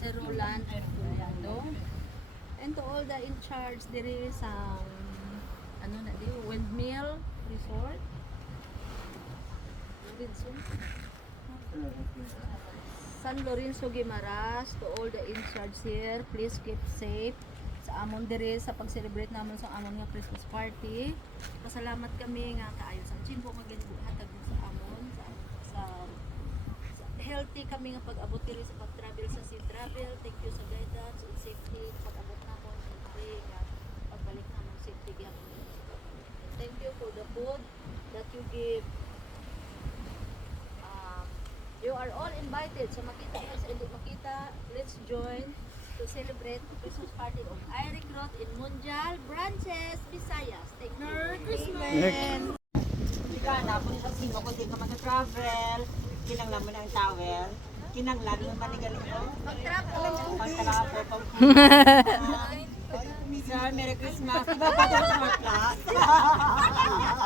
Sir Roland Artulado. And to all the in charge, there is Windmill Resort. San Lorenzo Guimaras, to all the in charge here, please keep safe sa amon dire sa pag-celebrate naman sa amon nga Christmas party. Pasalamat kami nga kaayo sa chimbo nga ginbuhatag sa amon sa healthy kami nga pag-abot diri sa pag-travel sa Sea Travel. Thank you sa guidance and safety pag-abot namon siyempre nga pagbalik namon safety gyapon. Thank you for the food that you give. You are all invited. So makita man sa hindi makita, let's join to celebrate Christmas party of Iric Road in Mundial Branches, Visayas. Thank you. Merry Christmas! Amen. Ika na po sa sino ko din ka mag-travel. Kinanglan mo ng towel. Kinanglan mo manigaling mo. Pagtrapo po. Sir, Merry Christmas. Diba pa ito sa mga class?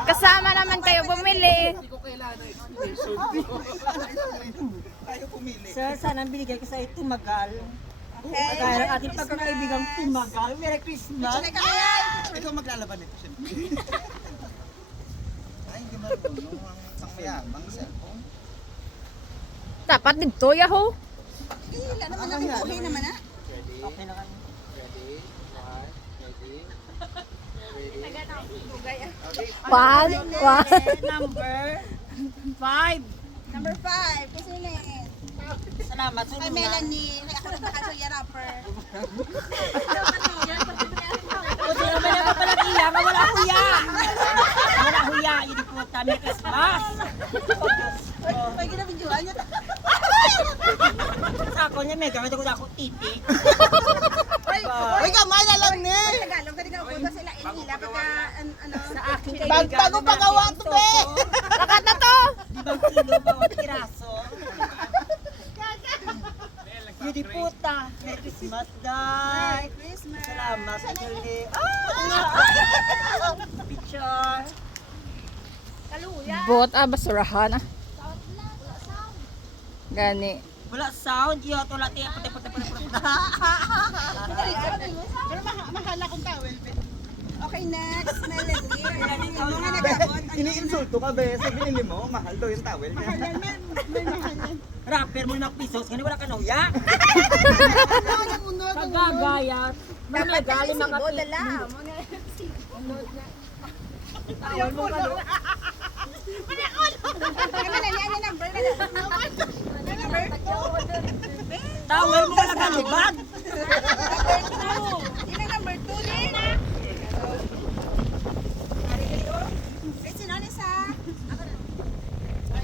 Kasama naman kayo bumili. Sir, sana binigay ko sa iyo tumagal. Okay. Kaya ang ating pagkakaibigang tumagal. Merry Christmas. Ikaw maglalaban nito, siyempre. Ay, hindi marunong ang pangmayabang cellphone. Dapat dito, Yahoo. Wala naman ang buhay naman ah. Okay na kami. One. Number 5. Kasi na eh. Salamat. Kay Melanie. Kaya ako nagbaka sa yarapper. Kung sino ba naman pala iya, wala huya. Wala huya. Yun po, Merry Christmas. May ginabidyoan niya. Sa ako niya, may gamit ako titi. Uy, kamay na lang ni! Tagalog, kasi napunta sila inila. Pagka, ano, Sa aking kaibigan. Bago pagawa to, be! Lakat na to. Ibang kilo, bawat piraso. Yudi puta. Merry Christmas, day. Merry Christmas. Salamat. Gali. Picture. Bot basurahan. Gani. Wala sound. Iyo, tulad niya. Puti. Pero mahal akong towel, be. Okay, next. Melanie. Yung mga nagabot. Ini-insulto ka, be. Sabi nili mo, mahal daw yung towel niya. May mahal yan. Rapper mo yung pisos. Kani wala ka nauya. Unod. Pagagayat. Mga galing mga pisos. Dala. Tawal mo ka no? Melanie, ano number? Number? Tawal mo ka nagalibag. Yun ang number 2 din. Kasi sino sa?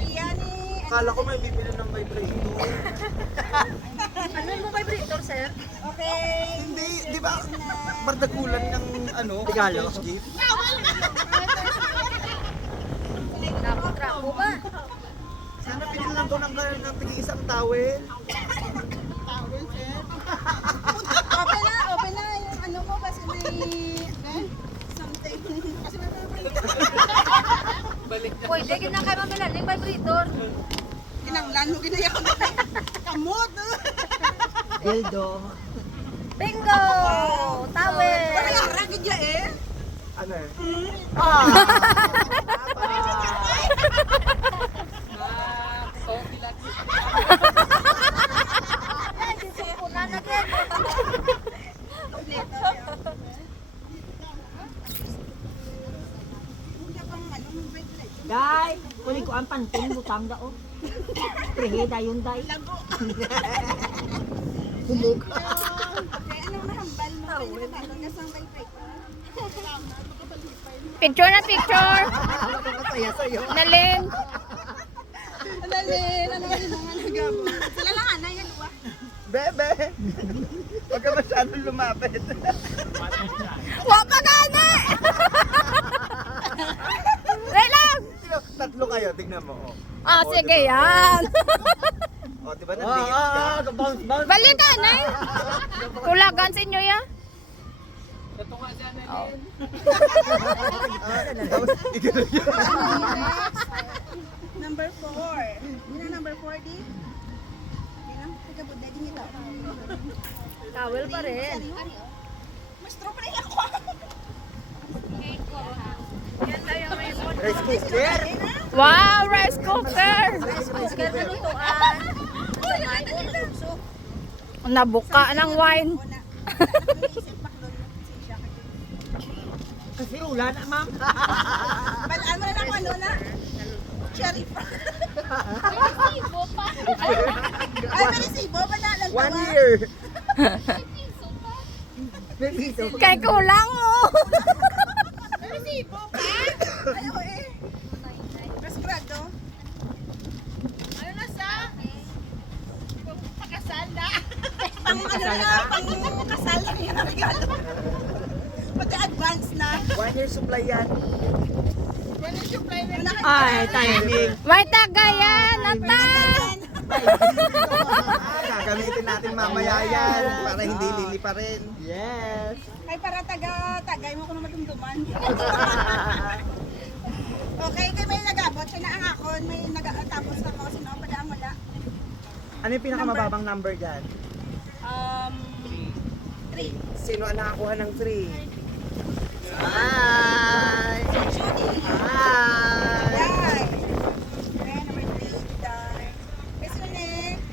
Iyan ni... Akala ko may bibili ng vibrator. Ano yung vibrator, sir? Okay. Hindi, di ba? Bardagulan ng ano? Regalo. Gift. Napatrapo ba? Sana pinil lang ko ng tig-isang towel. Open na yung ano ko kasi may something. Kasi may Pwede, gina kayo mamilan yung vibrator. kinanglan mo ginaya ko. Kamot. Dildo. Bingo! Towel! Pero yung ragid ya eh. Ano eh? Susukunan na din. Day, kunin ko ang panting butang dao. Prehe dayon day. Humog. Okay, anong nahambal mo? Kanya ba ba? Kasang vibrator? Picture na picture. Masaya sa'yo. Nalin. Analin, ano yung mga nagabo? Sila lang anay yan, uwa. Bebe! Huwag ka masyadong lumapit. Wa pa gani. Wait lang. Tatlo kayo, tignan mo. Ah, sige yan. O, diba nandito ka? Bounce. Balita na eh. Kulagan sa inyo ya. Tapos, igano yun. Number 4. Yun ang number 4, di? Yun ang tagabod na din ito. Towel pa rin. Mas pa rin ako. Rice cooker. Wow, rice cooker. Cooker na lutuan. Nabuka ng wine. Kasi wala na, ma'am. Balaan mo na lang kung ano na. Cherry pa. Ay, may resibo. Banalan 1 year. May piso. Kay kulang mo. May resibo ka? Ayaw eh. Masgrado. Ano na sa? Pakasal na. Pang-kasal na yung regalo. Pati advance na. 1 year supply yan. Ay, timing. May tagayan. Nata. Gagamitin natin mamaya yan para hindi lili pa rin. Yes. Ay, para tagay mo ko na madumduman. Okay, kay may nagabot. Siya na ang akon. May tapos ako. Sino ang padaan wala? Ano yung pinakamababang number dyan? 3. Sino ang nakakuha ng 3? Hi! Judy. Hi! Dai. Okay, number 3. Dai. Kasi next.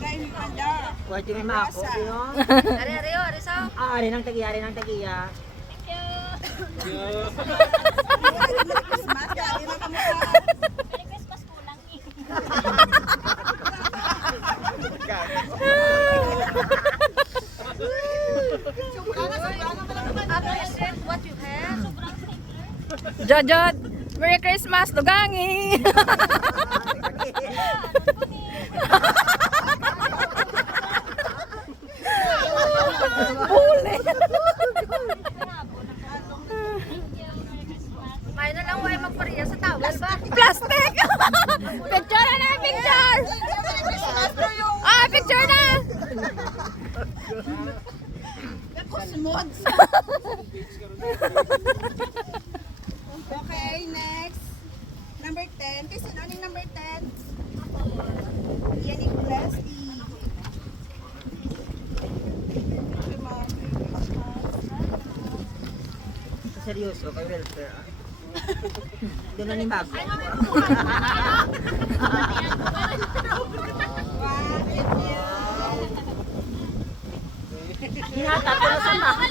Dai ni Panda. Pwede may mako. Yun. Are, Ariso. Ari ng tagiya, ari ng tagiya. Christmas. Dai na kamukha. Appreciate what you have. Jojot. Merry Christmas, Dugangi. Huli. May na lang way magpariya sa towel ba? Plastic. Picture na, picture. Ah, picture na. Cosmods. Okay, next. Number 10. Kasi ano yung number 10? Yan yung Leslie. Okay, ma'am. Seryoso, kay welfare. Doon na ni Bago. Wow, thank you. Hinatapos na sa mako.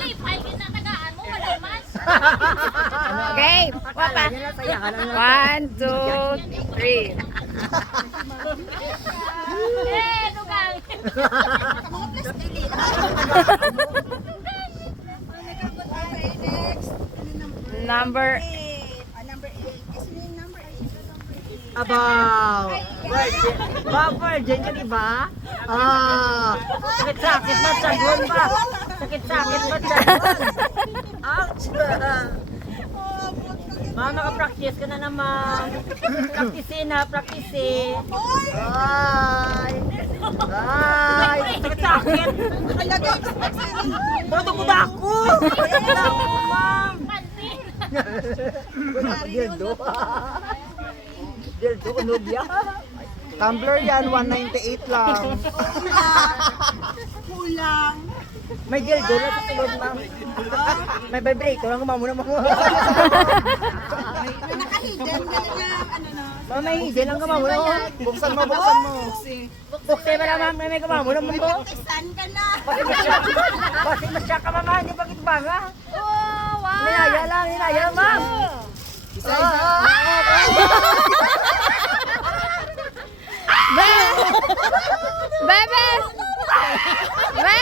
Okay, wapa. 1, 2, 3. Okay, next. Ano yung Number 8? Number 8. Kasi yung number 8. Abaw! Virgin. Ba, virgin ka, di ba? Ah! Sakit-sakit na sagon ba? Sakit-sakit ba sagon? Ouch! Ma'am, naka-practice ka na naman. Practice na, practice. Ay! Ay! Sakit-sakit! Nakalagay sa Boto ko ba ako? Wala ako, ma'am! Dildo. Dildo, unobya. Tumbler yan, 198 lang. kulang. May dildo na sa tulog, ma'am. May vibrator lang, ma'am. Muna, ma'am. Naka-hidden ka na ano na. Ma'am, may hidden lang ka, ma'am. Muna, ma'am. Buksan mo, buksan mo. Bukse ba lang, ma'am? May ka, ma'am. Muna, ma'am. Practicean ka na. Kasi masya ka, ma'am. Hindi bakit ba nga? Oh, wow. Ninaya lang, ma'am. Bebe! Be!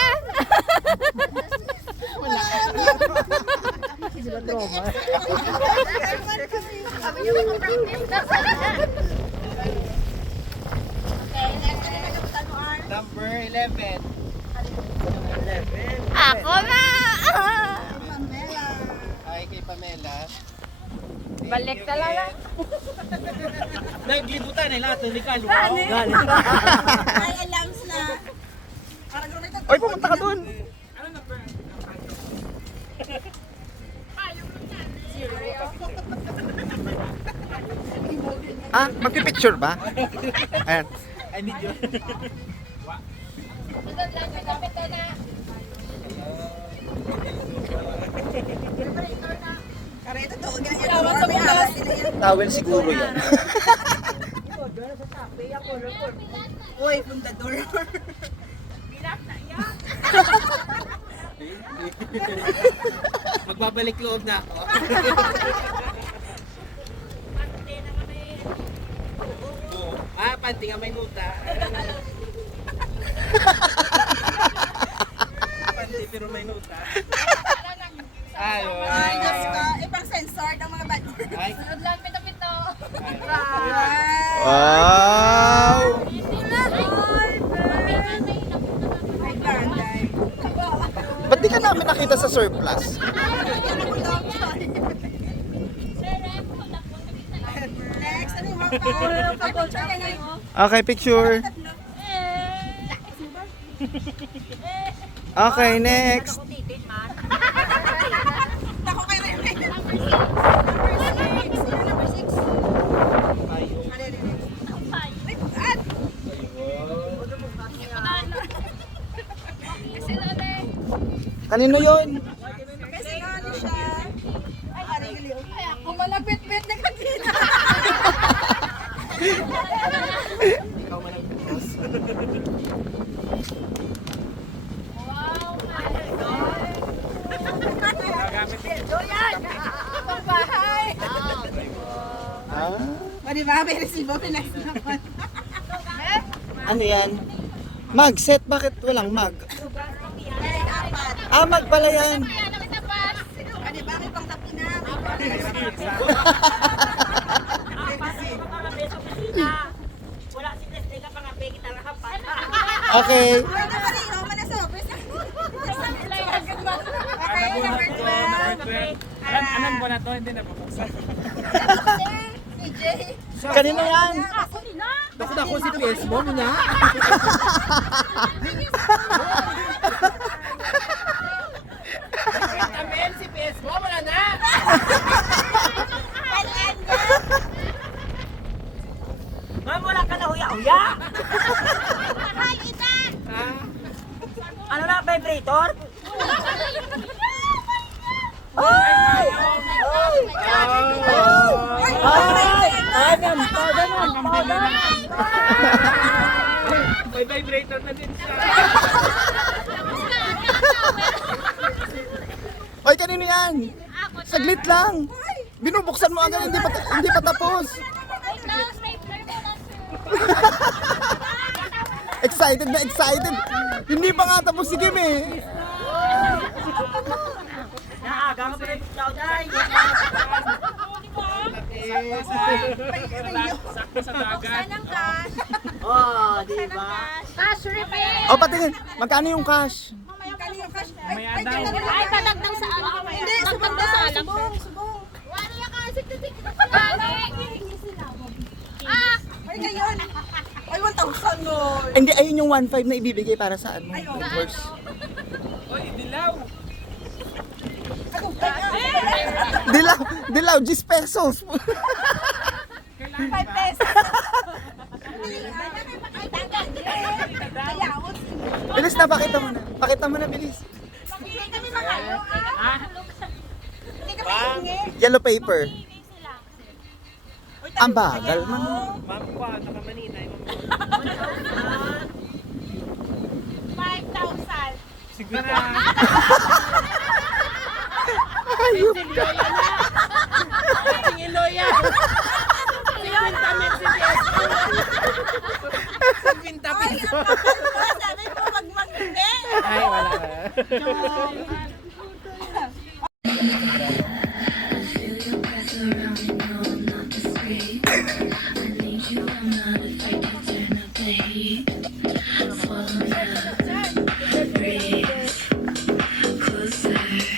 Sabi niyo mag-practice na sa Number 11. Ako na! Pamela. Hi kay Pamela. Balik talaga. Naglibutan eh lahat ng Ricardo. Ay, alarms na. Parang rumita. Oy, pumunta ka doon. Magpipicture ba? Ayan. Maganda Karito to, ganyan. May alas sila yan. Towel siguro yan. Uy, fundador. Magbabalik loob na ako. Panty nga may nuta. Panty pero may nuta. Ay, Diyos ko. Ibang sensor ng mga bad words. Ay. Wow! Ay, bagay. Ba't di ka namin nakita sa surplus? Next, ano yung mga picture ka ngayon? Okay, picture. Okay, next. Ako kayo rin. Number 6. Kanino yon? Kasi ano siya? Ay, arigili. Ay, ako malapit-pit na kanina. Ikaw man ang putos. Pambahay. Ah, O, diba? May resibo. Pinext naman. ano yan? Mag set, bakit walang mag? Ay, apat. Ah, mag pala yan. O, diba? May pangtapi na. Wala si Leslie ka pang apay kita rahapan. Okay. Ay, nakaliho. Manasobres. Okay, number 12. Anong buwan na to? Hindi na bubuksan. CJ. Kanino yan? Bakit ako si PS mo na? Amen, si PS mo, wala na! Ma'am, wala ka na huya-huya. Ano na, vibrator? May vibrator na din siya. Oy, kanino yan? Saglit lang. Binubuksan mo agad, hindi pa tapos. Excited na excited. Hindi pa nga tapos si Kim eh. Naaga ka pa rin daw dahil. Sakto sa dagat. Oh, di ba? O patingin, magkano yung cash? Magkano yung cash? Mamaya daw. Ay, padagdag sa ano? Hindi, subang na sa alam. Subong. Ay, ngayon. Ay, 1,000 no. Hindi, ayun yung 1.5 na ibibigay para sa ano, Ay, viewers. Oy, dilaw. Dilaw, 10 pesos. 5 pesos. Ayawot. Bilis na, pakita mo na. Pakita mo na, bilis. Hindi kami mangayo, ah. Hindi kami hingi. Yellow paper. Ang bagal man. Ma'am ko, nakamanina. 5,000. Siguro na. Ayun. Tingin loya. Pintamet si PS mo. Ay, sabi ko, wag mag-hindi. Ay, wala.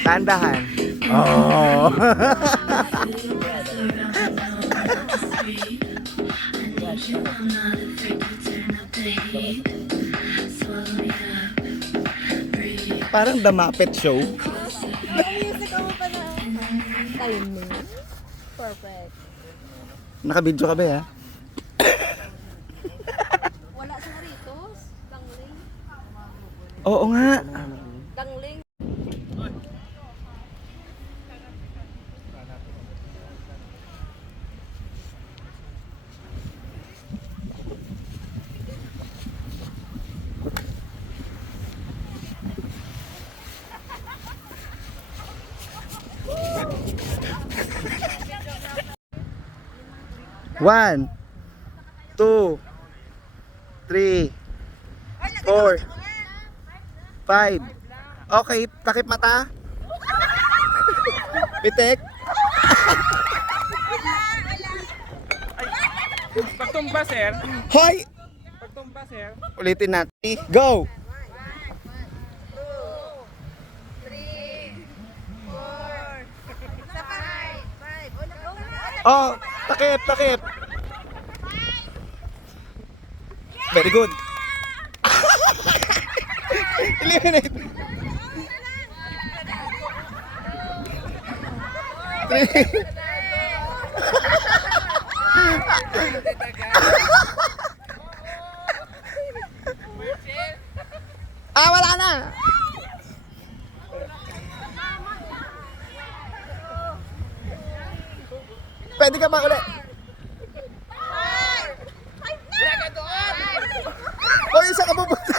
Tandahan. Oh. Parang The Muppet Show. Perfect. Nakabidyo ka ba ya? Wala siya rito. Langling. Oo nga. Dangling. One, 2, 3, 4, 5. Okay, takip mata. Pitik. Pagtumba, sir. Hoy! Pagtumba, sir. Ulitin natin. Go! Oh, takip, takip. Very good. Eliminate. 3. Wala na. Pwede ka ba ulit? Hoy, isa ka pupunta.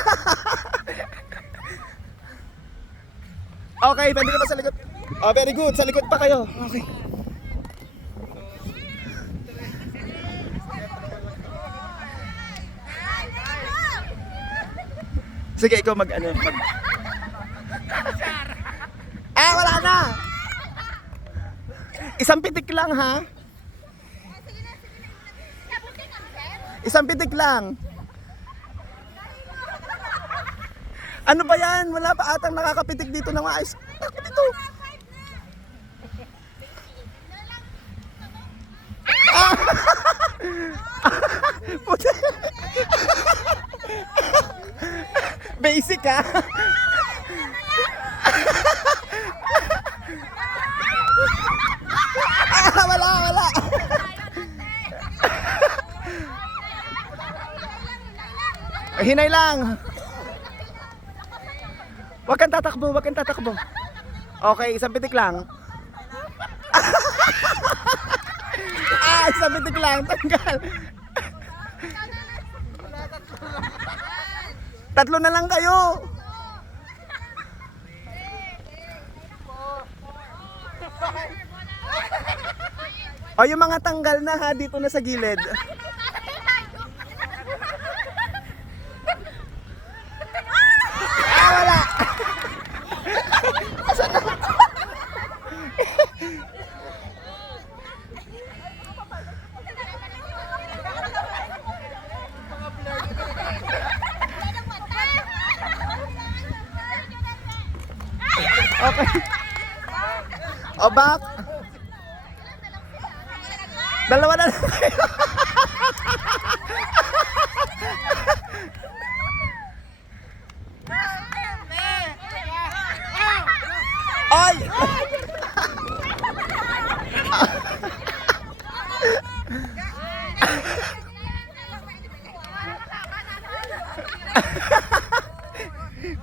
Okay, pwede ka ba sa likod? Oh, very good. Sa likod pa kayo. Okay. Sige, ikaw mag. Wala na. Isang pitik lang, ha? Isang pitik lang. Ano ba yan? Wala pa atang nakakapitik dito ng maayos. Takot dito. Basic, ha? Wala. Hinay lang. Wag kang tatakbo. Okay, isang pitik lang. Isang pitik lang. Tanggal. Tatlo na lang kayo. O, yung mga tanggal na, ha, dito na sa gilid. Wala. Okay. O, back. Dalawa na lang kayo. Ay!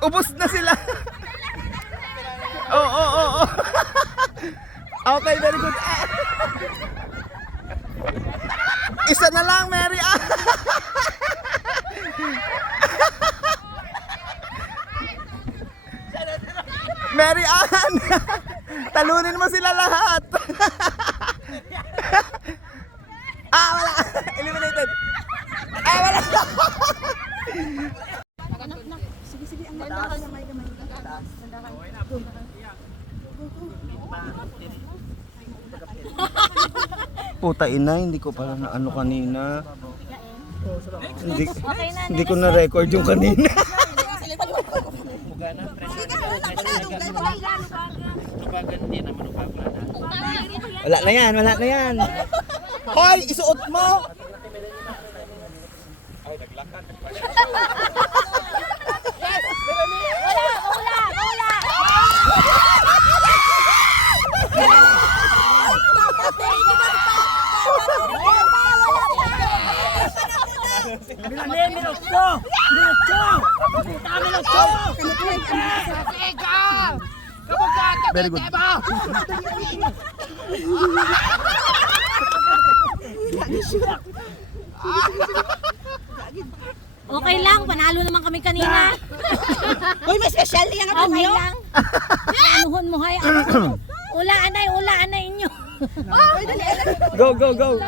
Ubus na sila. Oo. Okay, very good. Isa na lang, Mary Ann. Mary Ann. Talunin mo sila lahat. Wala. Eliminated. Wala. Puta ina, hindi ko pala na ano kanina. Hindi ko na record yung kanina. Wala na yan. Hoy, isuot mo. Minutso! Puta, minutso! Very good. Okay lang, panalo naman kami kanina. Uy, may special yan ako Okay nyo. lang. Anuhon mo hay. Ula anay inyo. Go, go, go.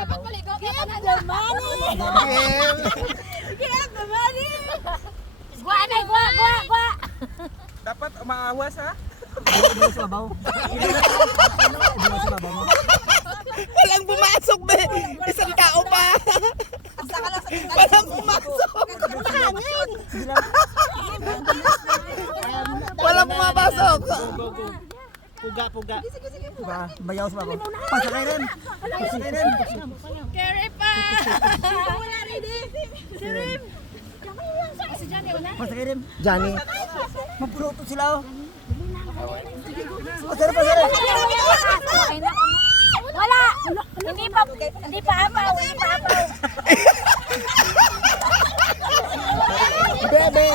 Gwa anay, gwa. Dapat umaawas ha? Walang pumasok, be. Isang tao pa. Walang pumasok. Walang pumapasok. Puga. Bayaw sa babaw. Pasakay rin. Carry pa. Wala rin eh. Si Rim. Si Johnny wala. Pasakay rin. Johnny. Magpuluto sila oh. Wala. Hindi pa apaw. Bebe.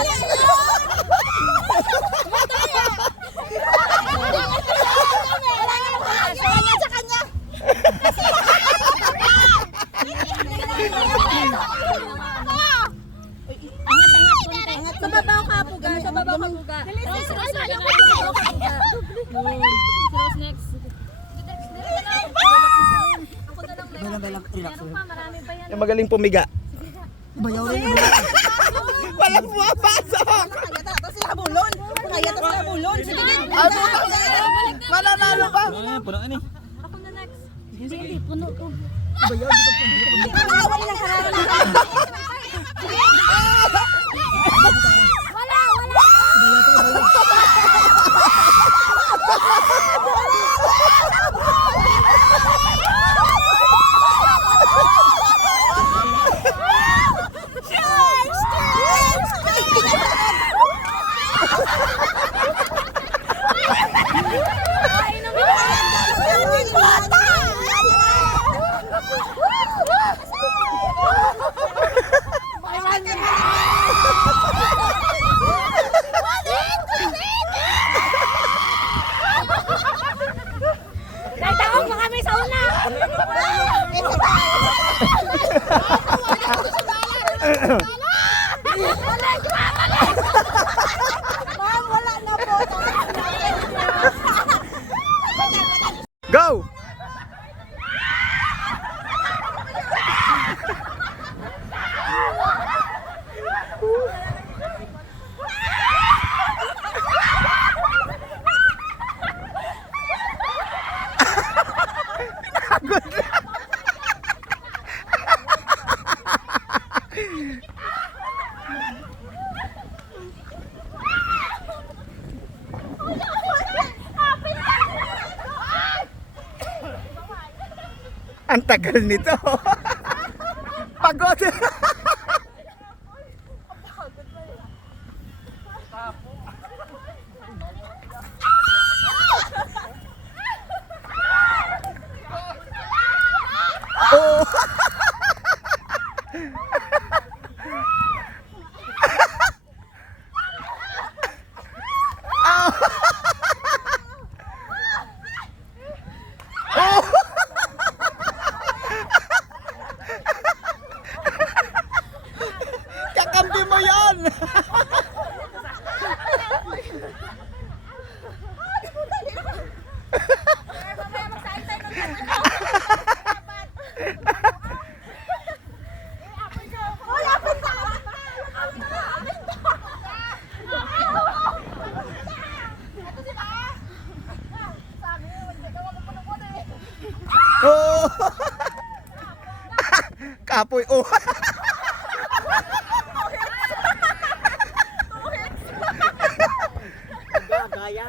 Sa babaw ka puga, sa babaw ka puga. Next. Bailang, relax. Marami pa yan. Yung magaling pumiga. Bayaw rin. Walang pumapasok. Tapos sila bulon. Kaya tapos sila bulon. Sige din. Ay, puta. Mananalo pa. Ako na next. Hindi, puno to. Bayaw dito. Wala lang kararang. Wala. Nagtawag pa kami sa una. Wala na po. Go! Ang tagal nito. Pagod. Oh. Kakampi mo yan! Oh! Kapoy, oh! Gaya.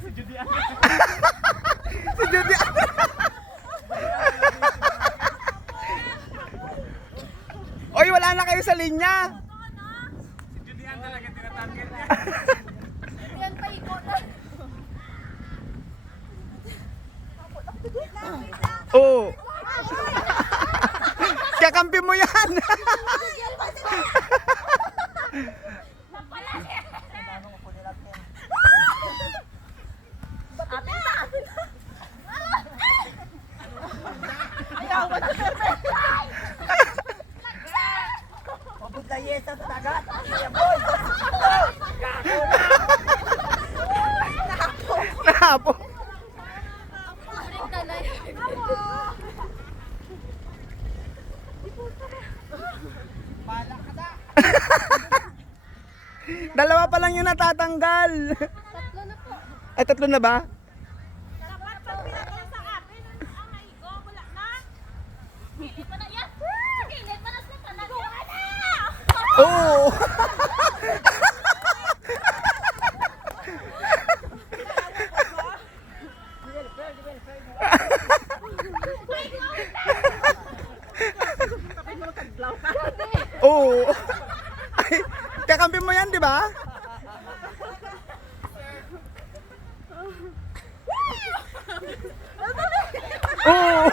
Si Judy. Oy, wala na kayo sa linya. Si Judy talaga tinatarget niya. mo yan. Mabot na yes at tagat. Iya boy. Nahapo. Dalawa pa lang yung natatanggal. Tatlo na po. Ay, tatlo na ba? Dapat pag pinakala sa atin, ang maigo, wala na. Kilit pa na yan. Kilit pa na sa talaga. Wala! Oo. Oo. Ay, kakampi mo yan, di ba? Oo.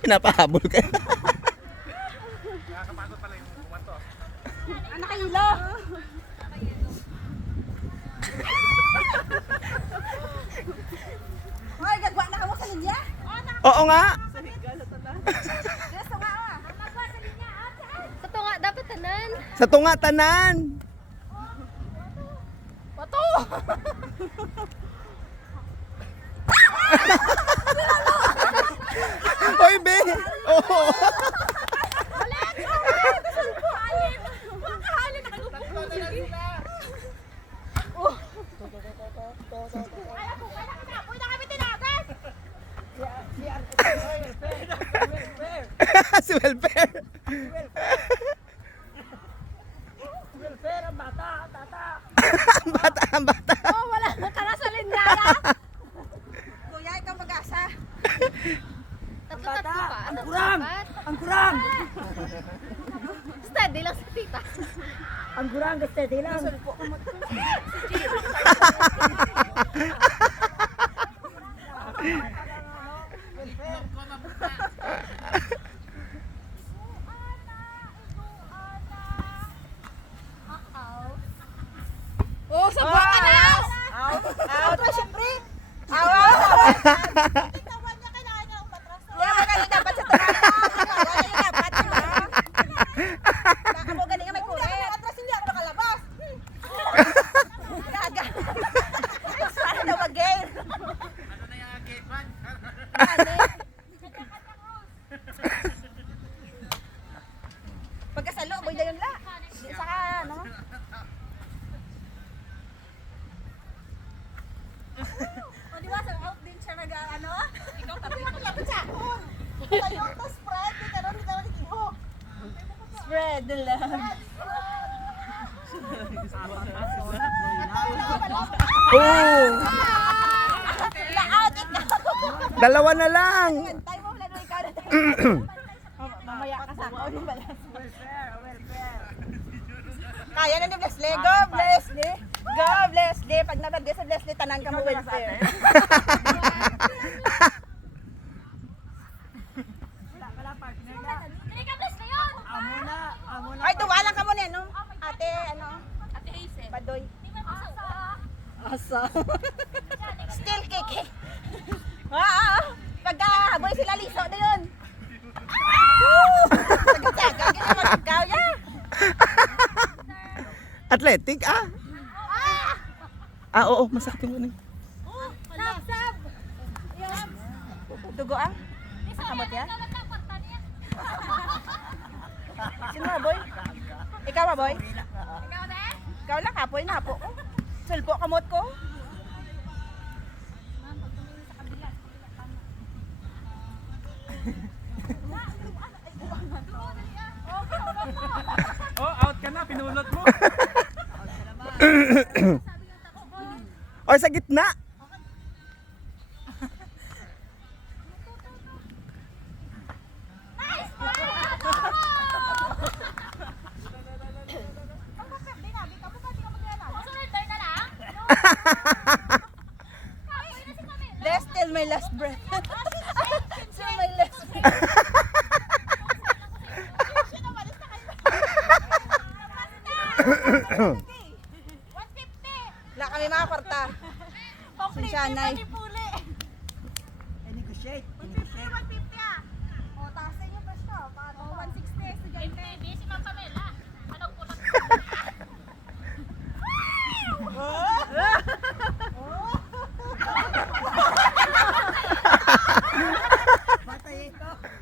Pinapahabol ka. Anak kayo Hoy, gagwa na ka mo sa linya? Oo nga. Gusto nga ah. Sa tunga, dapat tanan. Sa tunga tanan. Pato! Oy, be. Oo. Si welfare. Welfare ang bata, tata. Ang bata, ang bata. Oh, wala ka na sa linyana. Kuya, ikaw mag-asa. Tatlo-tatlo pa. Ang kurang! Ang kurang! Steady lang sa tita. Ang kurang gusto lang. Oh, sabwa ka na! Out ba, syempre? Out! Tawan niya, kailangan niya ang matras. Kaya magaling dapat sa tanan. Magaling dapat, di ba? Baka mo galing nga may kure. Kung atras, hindi ako nakalabas. Gaga. Ay, sana daw mag-gain. Ano na yung gate man? Pagkasalo, boy na yun la. Di saka, ano? O di ba, sa out din siya ano? Ikaw tabi ko lang sa akon. Tayo to spread, di karon di karon iho. Spread the love. Oo. Laot ikaw. Dalawa na lang. Tayo mo lalo ikaw na. Mamaya ka sa ako ni balas. Kaya na ni Leslie. Go, Leslie. Go, Leslie. Pag nabagay sa Leslie, tanan ka mo welfare. Ay, tuwalan ka muna, no? Ate, ano? Ate Hazel. Badoy. Asa. Still kiki. Pagkahaboy sila liso na yun. Taga-taga, ganyan magkakaw ya. Athletic, ah. Ah, oo, masakit yung ano. Sab! Dugo ang? Kamot yan? Sino ba, boy? Ikaw ba, boy? Ikaw lang, kapoy na po ko. Sulpo kamot ko. Oh, out ka na, pinulot mo. Or sa gitna.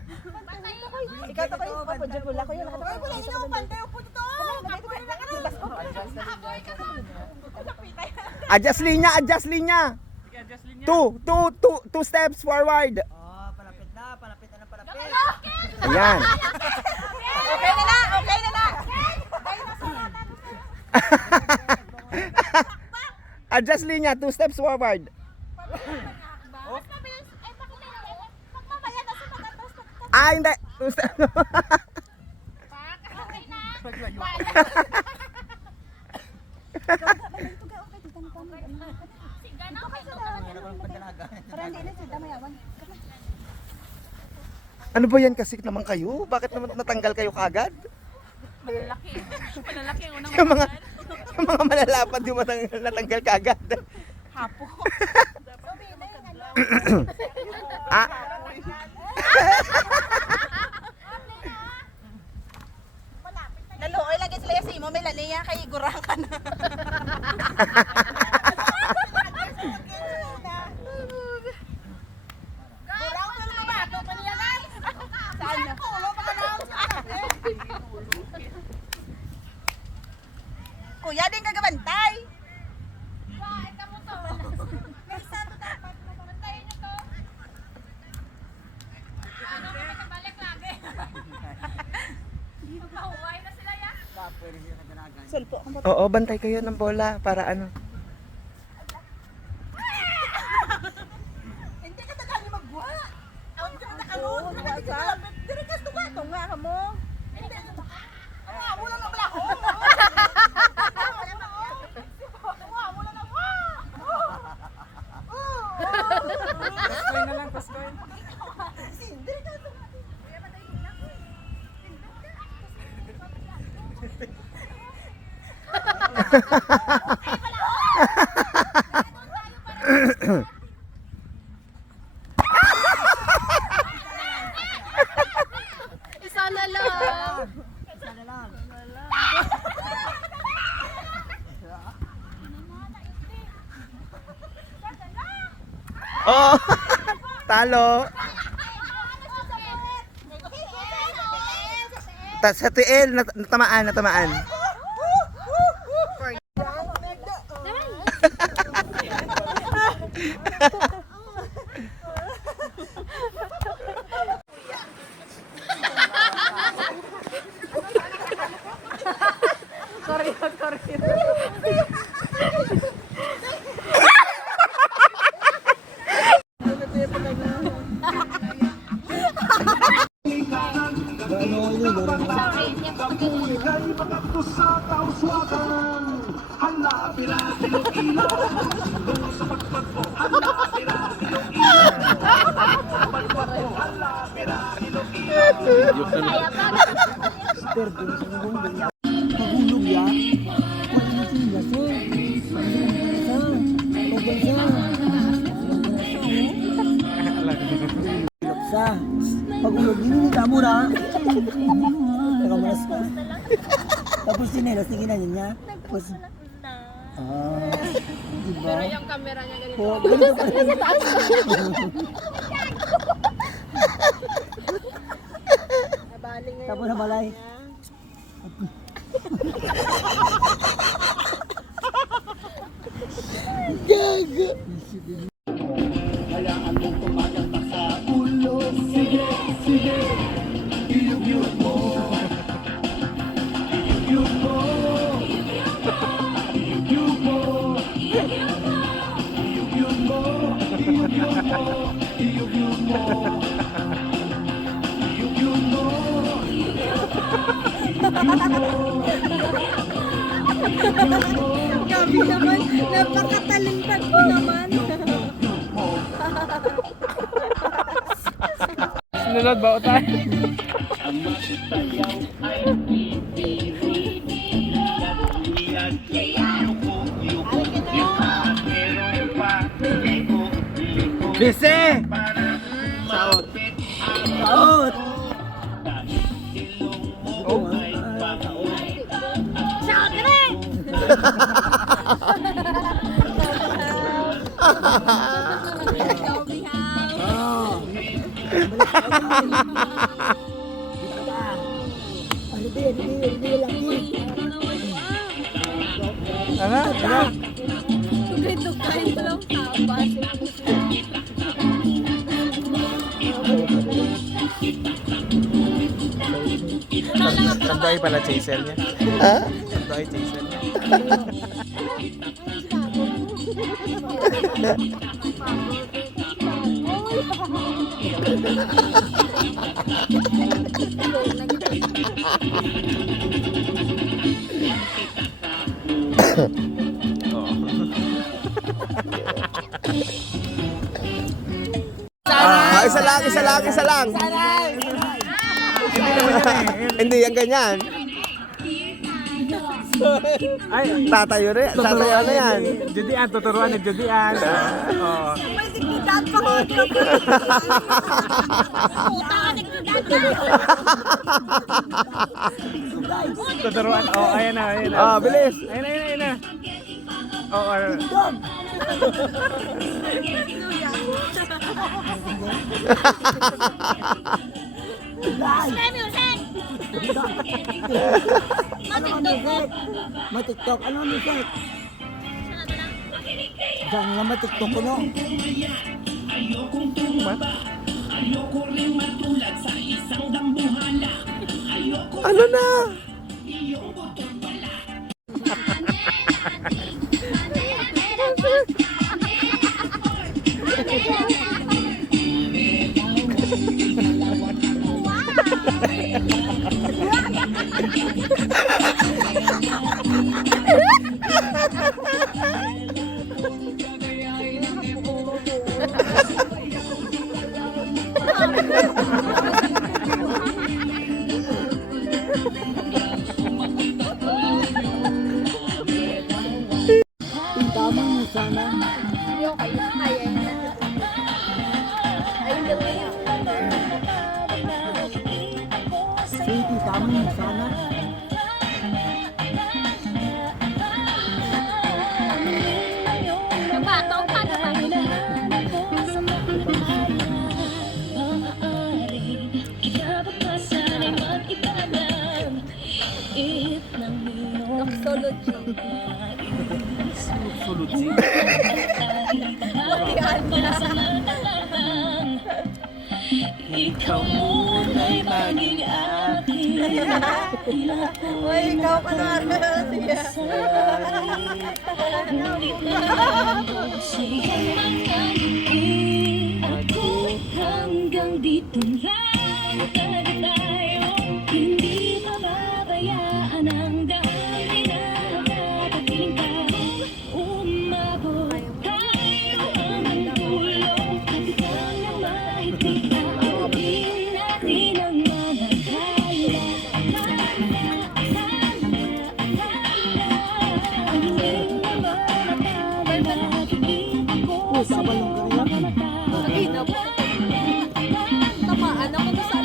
Ikaw to kayo, papadyan mo lang ko yan. Wala niyo akong pantay, upo dito. Adjust linya, adjust linya. Two steps forward. Oh, palapit na ng palapit. Ayan. Okay na na, okay na na. Adjust linya, 2 steps forward. Mas mabilis. Eh, bakit pag mamaya na sa mag-atras Ah, hindi. 2 steps. okay na. Sige na, okay na. Para hindi na sila mayawan. Ano ba yan kasi naman kayo? Bakit naman natanggal kayo kagad? Malalaki. Malalaki ang unang Yung mga malalapad yung natanggal kagad. hapo. Ah, Naluoy lagi sila yung simo, may laniya kay gurang ka na. Gurang ka na ba? Ito pa niya lang. Saan na? Kuya, din ka gabantay. Ay, kamo to. May santo dapat. Bantayan niyo to. Ano kami kabalik lagi? Mahuway na sila ya. Sulpo ang oo, bantay kayo ng bola para ano. Hindi ka tagali magwa. Ang ganda ka nun. Hindi ka talapit. Diri ka tunga. Tunga ka mo. Hindi. Ang amo lang ang blako. Ang amo lang ang Paskoy na lang, paskoy. Diri ka tunga. Isa na lang. Oh, talo. Sa tiil, natamaan. Pag-ulog, hindi ka muna. Nakamalas ka. Tapos sinelas, tingnan niya. Tapos, diba? Pero yung camera niya ganito. Oh, ganito pa rin. Tapos nabalay. Gaga. Gabi naman, napakatalimtad ko naman. Sunod ba tayo? Bise! Out! Out! Shout rin! Oh! Ano? Tugay-tugay mo lang tapas. Tandoy pala chaser niya. Ha? Tandoy chaser niya. Isa lang. Hindi yan ganyan. Ay, Tatayo rin. Tatayo na yan. Judian, tuturuan ni Judian. Oo. May dignidad pa ko. Puta ka nagdudad Tuturuan. Oh, ayan na. Ah, bilis. Ayun na. Oh, Play music! Matiktok, ano ni Seth? Sana ba lang? Diyan nga matiktok ko no. Ano na? Tamang sana. Sige, tamang sana. Nagbatong ka naman. Ikaw muna'y maging akin. Uy, ikaw pa na siya. Hanggang dito lang tayo, hindi mababayaan ang daan pinapatiling taong umabot tayo ang tulong at ikaw na mahigpit aawin natin ang mga Tamaan ako na sa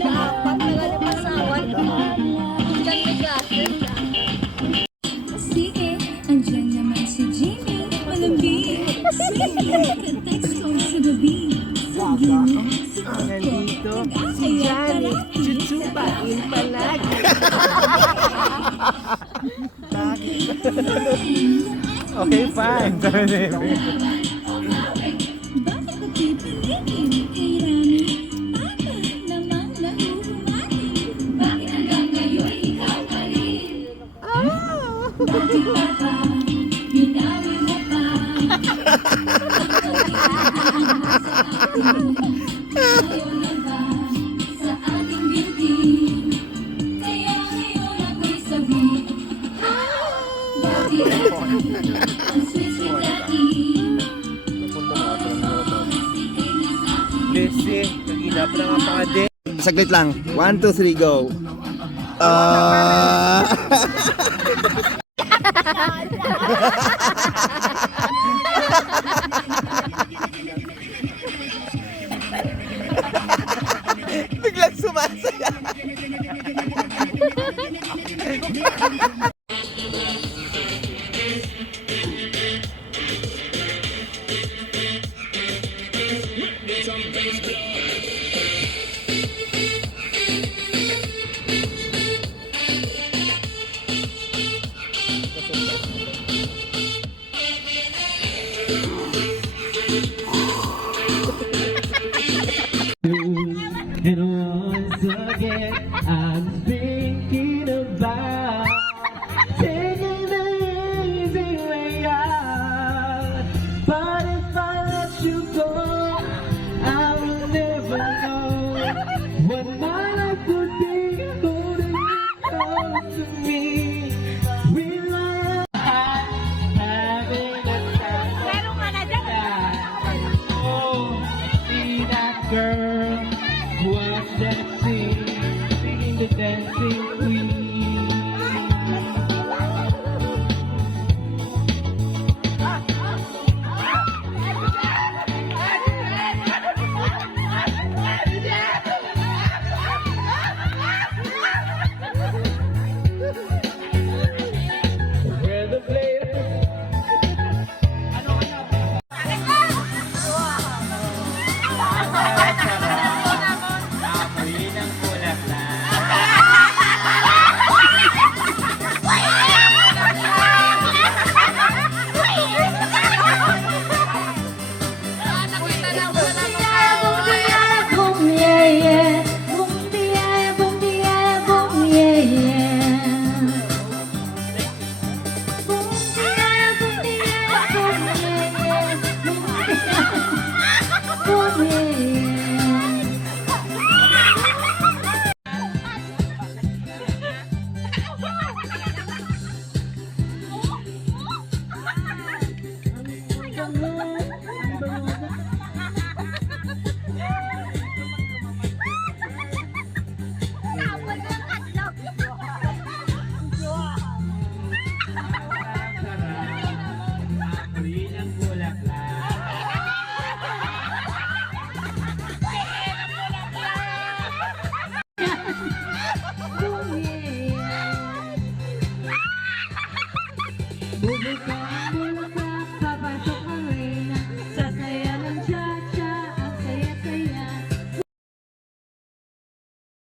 Naapat na nga yung pasawan. Diyan may glasses. sige, andyan naman si Jimmy, malambing. Sige, ka-text ko sa gabi. Nandito si Johnny, chuchupain palagi. okay, fine. Bakit ko pipilitin kay Rami? Ako namang nahuhumati. Bakit hanggang ngayon ikaw pa rin? Bakit pa ba? Binawi mo pa? Ayaw na ba sa ating beauty? Kaya ngayon ako'y sabi, bakit ang sweet-sweet natin? Listen, kagilap lang ang pangade. Saglit lang. 1, 2, 3, go. Ah. Biglang sumasaya. And once again, I'm thinking about taking the easy way out. But if I let you go, I will never know what my life would be holding you close to me. We are having a time. Meron ka na dyan. Oh, see that girl, watch that scene, singing the dancing queen. Where the players Boom yeah yeah, boom yeah, boom yeah, boom yeah yeah. Boom yeah, boom yeah, boom yeah yeah, boom yeah, boom yeah.